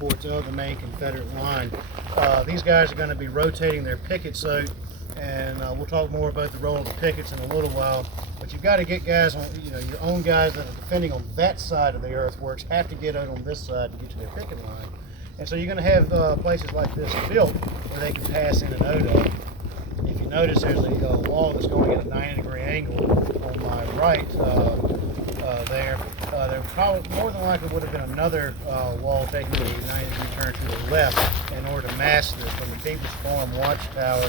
supports of the main Confederate line. These guys are going to be rotating their pickets out, and we'll talk more about the role of the pickets in a little while. But you've got to get guys on, your own guys that are defending on that side of the earthworks have to get out on this side to get to their picket line. And so you're going to have places like this built where they can pass in and out of. If you notice, there's a wall that's going at a 90-degree angle on my right there. There probably, more than likely, would have been another wall taking a 90-degree turn to the left in order to mask this. From the People's Farm Watchtower,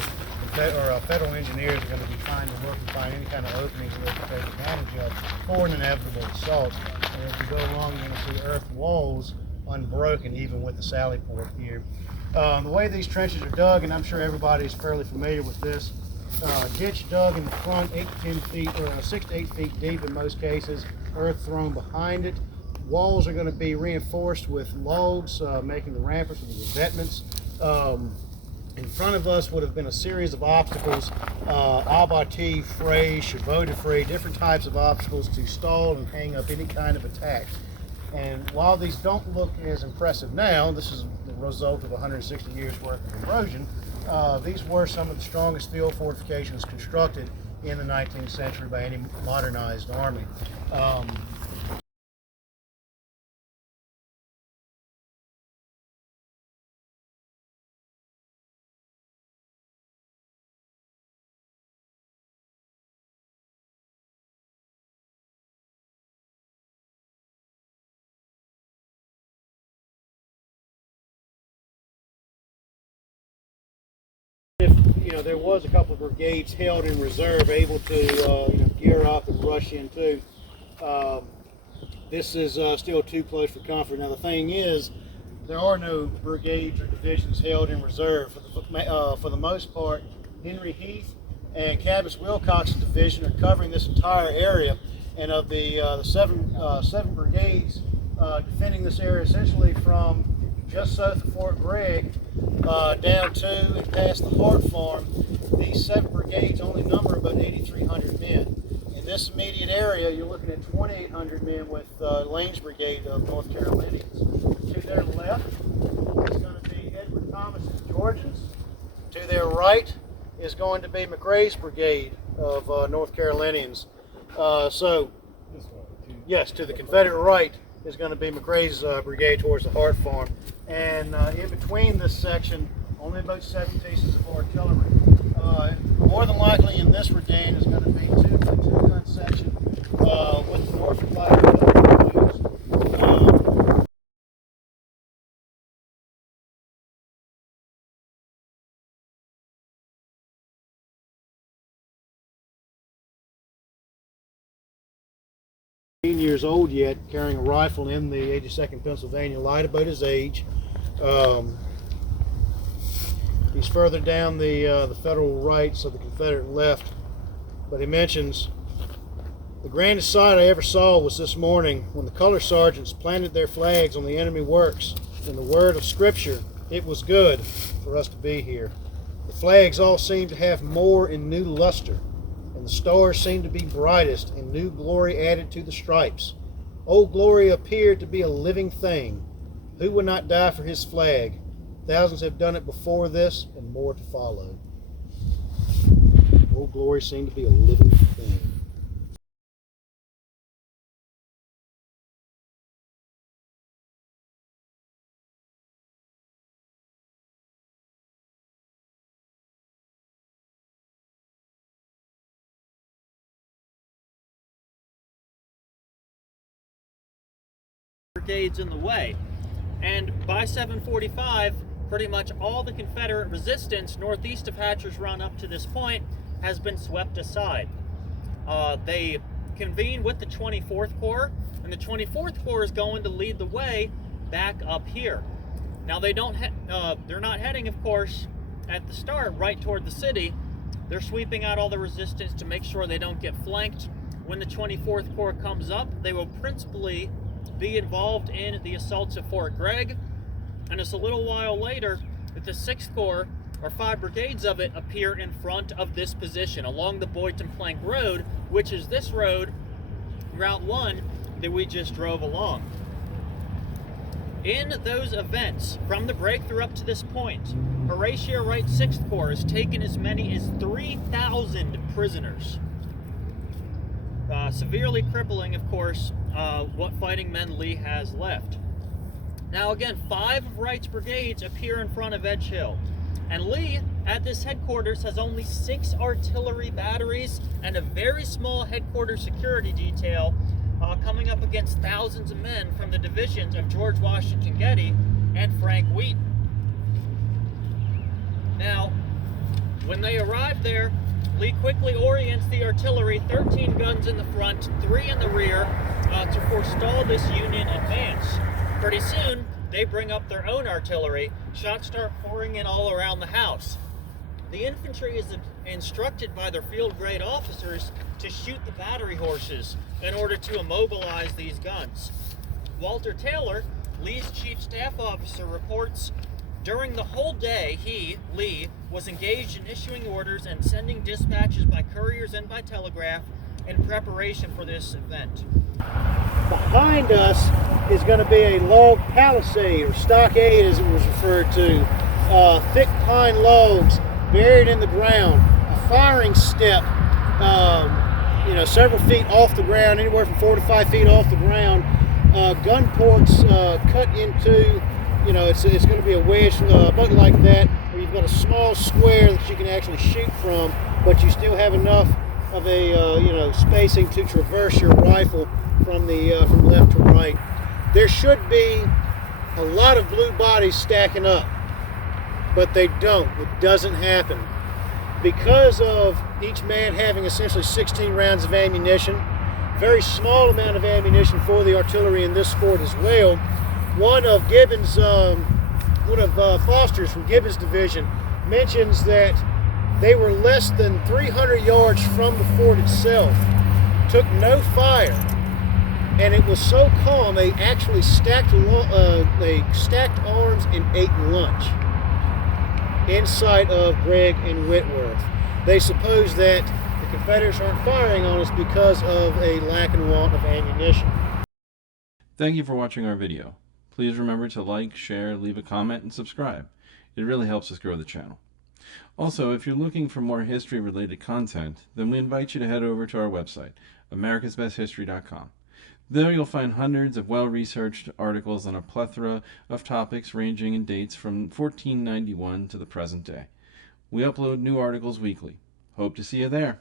federal engineers are going to be trying to look and find any kind of openings that they can take advantage of for an inevitable assault. And as we go along, you're going to see earth walls unbroken, even with the sally port here. The way these trenches are dug, and I'm sure everybody's fairly familiar with this, ditch dug in the front 8 to 10 feet, or 6 to 8 feet deep in most cases, earth thrown behind it. Walls are going to be reinforced with logs, making the ramparts or the revetments. In front of us would have been a series of obstacles, abattis, frays, chevaux de fray, different types of obstacles to stall and hang up any kind of attack. And while these don't look as impressive now, this is the result of 160 years worth of erosion, these were some of the strongest steel fortifications constructed in the 19th century by any modernized army. If there was a couple of brigades held in reserve, able to gear up and rush in too, this is still too close for comfort. Now the thing is, there are no brigades or divisions held in reserve. For the most part, Henry Heath and Cabot Wilcox's division are covering this entire area, and of the seven brigades defending this area, essentially from just south of Fort Gregg down to and past the Hart Farm, these 7 brigades only number about 8,300 men. In this immediate area, you're looking at 2,800 men with Lane's Brigade of North Carolinians. To their left is going to be Edward Thomas's Georgians. To their right is going to be McRae's Brigade of North Carolinians. Yes, to the Confederate right is going to be McRae's brigade towards the Hart Farm. And in between this section, only about 7 pieces of artillery. More than likely in this redan is going to be a two-gun section with the Norfolk Light Artillery. 18 years old yet, carrying a rifle in the 82nd Pennsylvania Light, about his age. He's further down the federal right, so the Confederate left. But he mentions, the grandest sight I ever saw was this morning when the color sergeants planted their flags on the enemy works. In the word of Scripture, it was good for us to be here. The flags all seemed to have more and new luster, and the stars seemed to be brightest, and new glory added to the stripes. Old glory appeared to be a living thing. Who would not die for his flag? Thousands have done it before this, and more to follow. Old glory seemed to be a living thing. Brigades in the way, and by 7:45 pretty much all the Confederate resistance northeast of Hatcher's Run up to this point has been swept aside. They convene with the 24th Corps, and the 24th Corps is going to lead the way back up here. Now they're not heading, of course, at the start right toward the city. They're sweeping out all the resistance to make sure they don't get flanked. When the 24th Corps comes up, they will principally be involved in the assaults at Fort Gregg, and it's a little while later that the 6th Corps, or 5 brigades of it, appear in front of this position along the Boynton Plank Road, which is this road, Route 1, that we just drove along. In those events, from the breakthrough up to this point, Horatio Wright's 6th Corps has taken as many as 3,000 prisoners. Severely crippling, of course, what fighting men Lee has left. Now again, 5 of Wright's brigades appear in front of Edge Hill, and Lee, at this headquarters, has only 6 artillery batteries and a very small headquarters security detail coming up against thousands of men from the divisions of George Washington Getty and Frank Wheaton. Now, when they arrive there, Lee quickly orients the artillery, 13 guns in the front, 3 in the rear, to forestall this Union advance. Pretty soon, they bring up their own artillery. Shots start pouring in all around the house. The infantry is instructed by their field grade officers to shoot the battery horses in order to immobilize these guns. Walter Taylor, Lee's chief staff officer, reports during the whole day he, Lee, was engaged in issuing orders and sending dispatches by couriers and by telegraph in preparation for this event. Behind us is going to be a log palisade, or stockade as it was referred to. Thick pine logs buried in the ground. A firing step, several feet off the ground, anywhere from 4 to 5 feet off the ground. Gun ports cut into, it's going to be a wedge button like that, where you've got a small square that you can actually shoot from, but you still have enough of a spacing to traverse your rifle from left to right. There should be a lot of blue bodies stacking up, but they don't. It doesn't happen. Because of each man having essentially 16 rounds of ammunition, very small amount of ammunition for the artillery in this fort as well. One of Foster's from Gibbon's division mentions that they were less than 300 yards from the fort itself, took no fire, and it was so calm they actually stacked arms and ate lunch in sight of Gregg and Whitworth. They suppose that the Confederates aren't firing on us because of a lack and want of ammunition. Thank you for watching our video. Please remember to like, share, leave a comment, and subscribe. It really helps us grow the channel. Also, if you're looking for more history-related content, then we invite you to head over to our website, americasbesthistory.com. There you'll find hundreds of well-researched articles on a plethora of topics ranging in dates from 1491 to the present day. We upload new articles weekly. Hope to see you there.